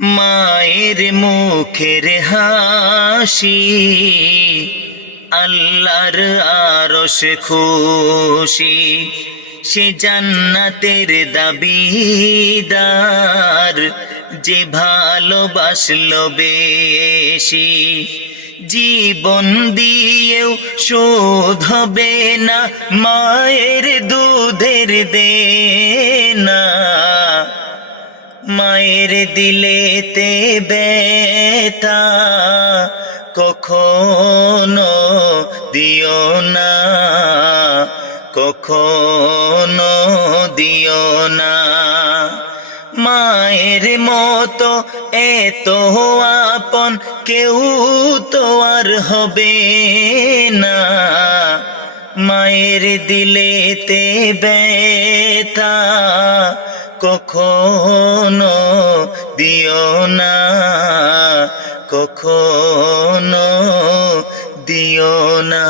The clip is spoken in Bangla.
মায়ের মুখের হাসি আল্লাহর আরশ খুশি, সে জান্নাতের দাবিদার, যে ভালোবাসলো বেশি। জীবন দিয়েও শোধ হবে না মায়ের দুধের দেনা। মায়ের দিলেতে ব্যথা কখনো দিও না, কখনো দিও না। মায়ের মতো এত আপন কেউ তো আর হবে না। মায়ের দিলেতে ব্যথা কখনো দিও না, কখনো দিও না।